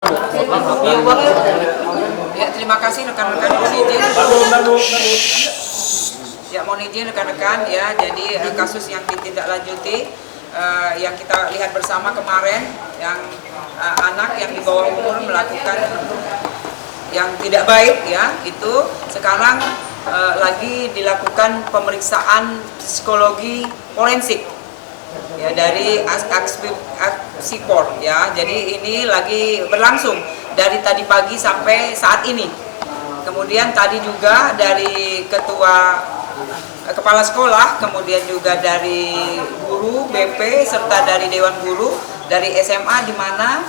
Ya, terima kasih rekan-rekan, mohon izin rekan-rekan ya. Jadi kasus yang ditindaklanjuti yang kita lihat bersama kemarin, yang anak yang di bawah umur melakukan yang tidak baik ya, itu sekarang lagi dilakukan pemeriksaan psikologi forensik ya dari Aksipor ya. Jadi ini lagi berlangsung dari tadi pagi sampai saat ini. Kemudian tadi juga dari kepala sekolah, kemudian juga dari guru BP serta dari Dewan Guru dari SMA, di mana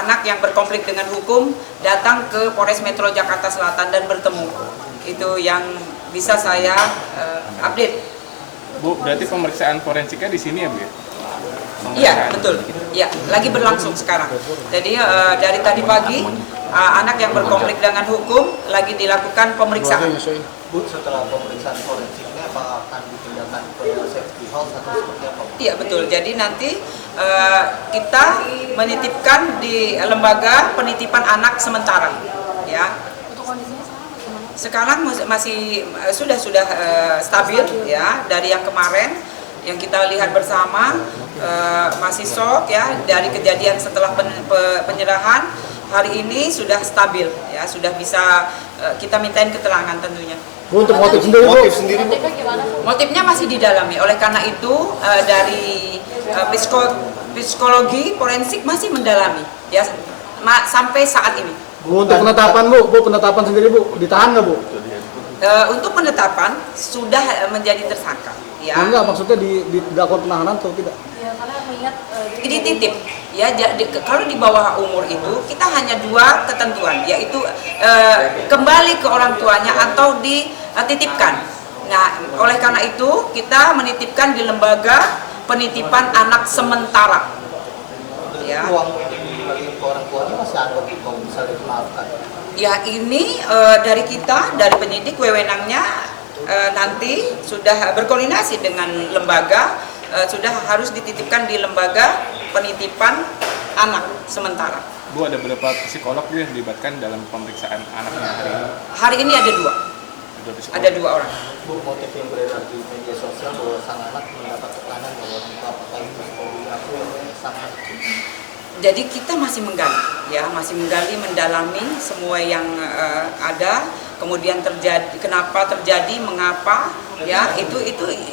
anak yang berkonflik dengan hukum datang ke Polres Metro Jakarta Selatan dan bertemu. Itu yang bisa saya update. Bu, berarti pemeriksaan forensiknya di sini ya, Bu? Iya, betul. Ya, lagi berlangsung sekarang. Jadi dari tadi pagi anak yang berkonflik dengan hukum lagi dilakukan pemeriksaan. Bu, setelah pemeriksaan forensiknya apakah akan dipindahkan ke safety house atau seperti apa? Iya, betul. Jadi nanti kita menitipkan di lembaga penitipan anak sementara. Ya. Untuk kondisinya Sekarang masih sudah stabil ya, dari yang kemarin yang kita lihat bersama masih shock ya dari kejadian setelah penyerahan. Hari ini sudah stabil ya, sudah bisa kita mintain keterangan tentunya. Bu, untuk motif sendiri, Bu? Motifnya masih didalami, oleh karena itu dari psikologi forensik masih mendalami ya sampai saat ini. Bu, untuk penetapan, Bu, penetapan sendiri, Bu, ditahan nggak, Bu? Untuk penetapan sudah menjadi tersangka. Ya. Enggak, maksudnya dilakukan penahanan atau tidak? ya, karena mengingat Dititip. Ya, kalau di bawah umur itu kita hanya dua ketentuan, yaitu kembali ke orang tuanya atau dititipkan. Nah, oleh karena itu kita menitipkan di lembaga penitipan anak sementara. Ya. Ruang bagi orang tuanya masih ada kalau misalnya dimaafkan. Ya, ini dari kita, dari penyidik wewenangnya nanti sudah berkoordinasi dengan lembaga, sudah harus dititipkan di lembaga penitipan anak sementara. Bu, ada berapa psikolog yang dilibatkan dalam pemeriksaan anaknya hari ini? Hari ini ada dua. Ada dua orang. Bu, motif yang beredar di media sosial bahwa sang anak mendapat tekanan dari orang tua, apakah itu sebagai aku yang sang anak? Jadi kita masih menggali, ya, mendalami semua yang ada, kemudian kenapa terjadi, mengapa, ya, itu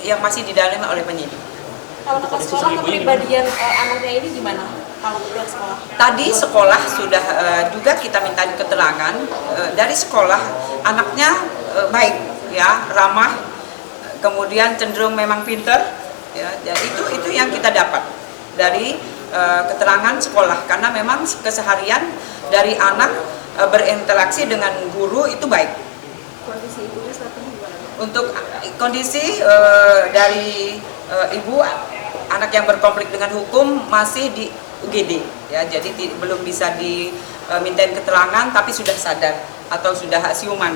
yang masih didalami oleh penyidik. kalau ke sekolah kepribadian anaknya ini gimana? Kalau ke sekolah? Tadi sekolah sudah juga kita minta keterangan dari sekolah, anaknya baik, ya, ramah, kemudian cenderung memang pintar, ya, jadi itu yang kita dapat dari keterangan sekolah, karena memang keseharian dari anak berinteraksi dengan guru itu baik. Kondisi ibunya saat ini gimana? Untuk kondisi dari ibu anak yang berkonflik dengan hukum masih di UGD ya, jadi belum bisa dimintain keterangan, tapi sudah sadar atau sudah siuman.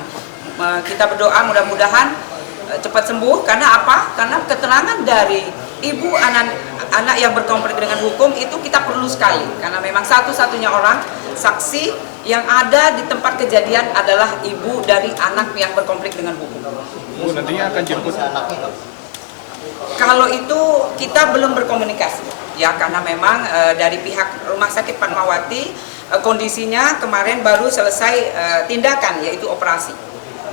Kita berdoa mudah-mudahan cepat sembuh. Karena apa? Karena keterangan dari ibu anak yang berkonflik dengan hukum itu kita perlu sekali, karena memang satu-satunya orang saksi yang ada di tempat kejadian adalah ibu dari anak yang berkonflik dengan hukum. Bu, nantinya akan jemput Anaknya Kalau itu kita belum berkomunikasi ya, karena memang dari pihak Rumah Sakit Fatmawati kondisinya kemarin baru selesai tindakan, yaitu operasi.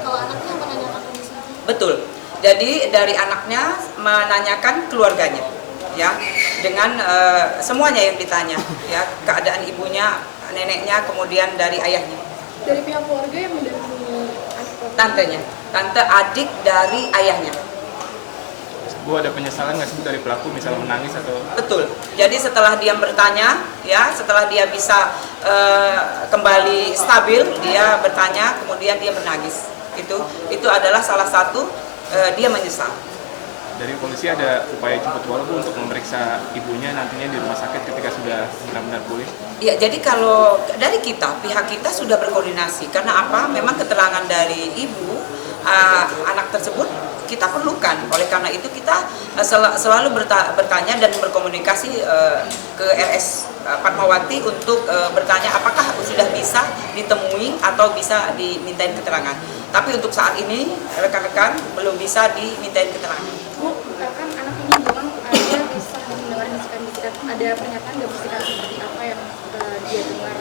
Kalau anaknya menanyakan kondisinya? Betul. Jadi dari anaknya menanyakan keluarganya, ya, dengan semuanya yang ditanya, ya, keadaan ibunya, neneknya, kemudian dari ayahnya. Dari pihak keluarga yang mendampingi anak Tantenya, tante adik dari ayahnya. Bu, ada penyesalan nggak sih dari pelaku, misalnya menangis atau? Betul. Jadi setelah dia bertanya, ya, setelah dia bisa kembali stabil, dia bertanya, kemudian dia menangis. Itu adalah salah satu dia menyesal. Dari polisi ada upaya jemput bola, Bu, untuk memeriksa ibunya nantinya di rumah sakit ketika sudah benar-benar pulih? Ya, jadi kalau dari kita, pihak kita sudah berkoordinasi. Karena apa? Memang keterangan dari ibu anak tersebut kita perlukan. Oleh karena itu kita selalu bertanya dan berkomunikasi ke RS Fatmawati untuk bertanya apakah sudah bisa ditemui atau bisa dimintain keterangan. Tapi untuk saat ini rekan-rekan belum bisa dimintain keterangan. Bu, kan anak ini bilang dia bisa mendengar bisikan-bisikan. Ada pernyataan nggak bisikan seperti apa yang dia dengar?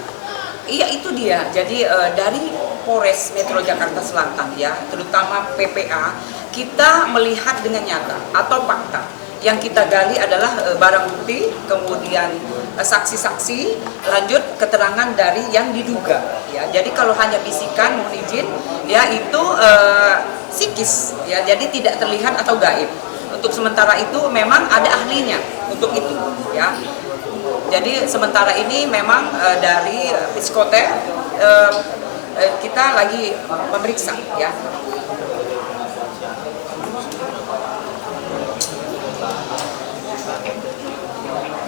Iya, itu dia. Jadi dari Polres Metro Jakarta Selatan ya, terutama PPA, kita melihat dengan nyata atau fakta. Yang kita gali adalah barang bukti, kemudian saksi-saksi, lanjut keterangan dari yang diduga. Ya, jadi kalau hanya bisikan, mohon izin, ya itu psikis, ya, jadi tidak terlihat atau gaib. Untuk sementara itu memang ada ahlinya untuk itu, ya. Jadi sementara ini memang dari psikotes kita lagi memeriksa, ya.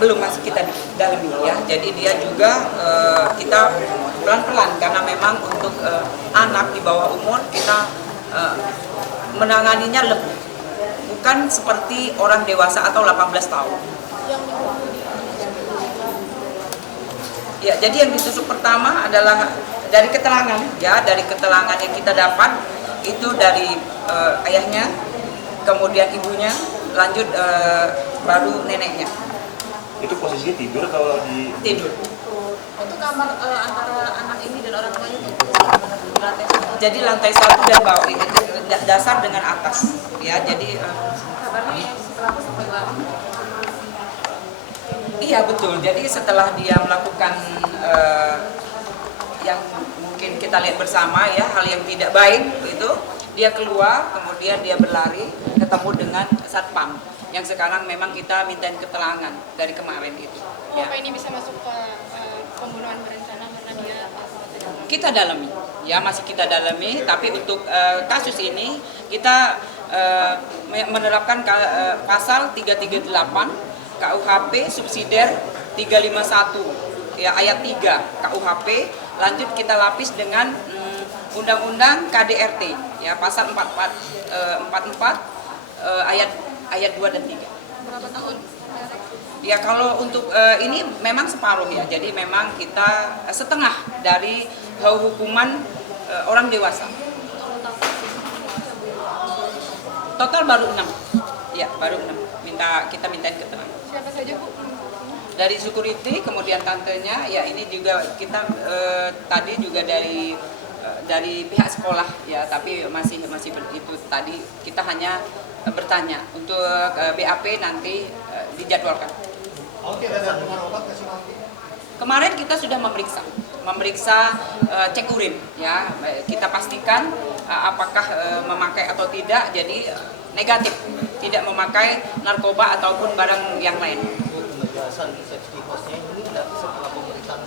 Belum, masih kita dalami, ya. Jadi dia juga kita pelan-pelan karena memang untuk anak di bawah umur kita menanganinya lebih, bukan seperti orang dewasa atau 18 tahun. Ya, jadi yang ditusuk pertama adalah dari keterangan, ya, dari keterangan yang kita dapat itu dari ayahnya, kemudian ibunya, lanjut baru neneknya. Itu posisinya tidur atau lagi Tidur. Itu kamar antara anak ini dan orang tuanya itu lantai satu. Jadi lantai 1 dan bawah, dasar dengan atas, ya. Jadi Kabarnya si pelaku sampai lari. iya betul. Jadi setelah dia melakukan yang mungkin kita lihat bersama, ya, hal yang tidak baik itu, dia keluar, kemudian dia berlari ketemu dengan satpam yang sekarang memang kita mintain keterangan dari kemarin itu. Ya. Apa ini bisa masuk ke pembunuhan berencana karena dia Kita dalami, ya, masih kita dalami. Tapi untuk kasus ini kita menerapkan pasal 338 KUHP subsidiar 351, ya, ayat 3 KUHP. Lanjut kita lapis dengan Undang-Undang KDRT, ya, pasal 44 ayat 2 dan 3. berapa tahun? Ya, kalau untuk ini memang separuh, ya. Jadi memang kita setengah dari hukuman orang dewasa. Total baru 6. Ya, baru 6. Kita mintain keterangan. Siapa saja, Bu? Dari security, kemudian tantenya, ya, ini juga kita tadi juga dari pihak sekolah, ya, tapi masih itu tadi kita hanya bertanya. Untuk BAP nanti dijadwalkan. Kemarin kita sudah memeriksa cek urin, ya. Kita pastikan apakah memakai atau tidak. Jadi negatif, tidak memakai narkoba ataupun barang yang lain. Penjelasan di safety hostnya ini tidak setelah pemeriksaan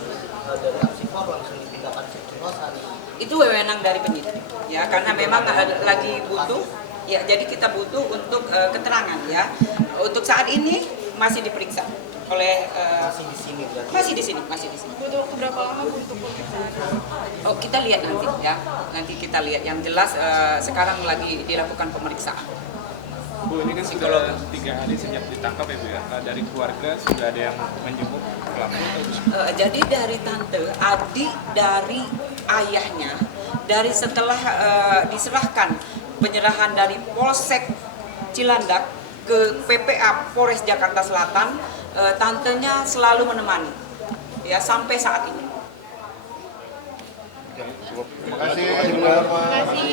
dari apsifor langsung dipindahkan safety host hari ini. Itu wewenang dari penyidik, ya, karena memang lagi butuh, ya, jadi kita butuh untuk keterangan, ya. Untuk saat ini masih diperiksa oleh Masih di sini berarti. masih di sini. Butuh waktu berapa lama untuk pemeriksaan? Oh, kita lihat nanti, ya. Nanti kita lihat. Yang jelas sekarang lagi dilakukan pemeriksaan. Bu, ini kan sudah 3 hari sejak ditangkap ya Bu, ya. Dari keluarga sudah ada yang menjenguk pelaku atau Jadi dari tante, adik dari ayahnya, dari setelah diserahkan penyerahan dari Polsek Cilandak ke PPA Polres Jakarta Selatan, tantenya selalu menemani, ya, sampai saat ini. Terima kasih.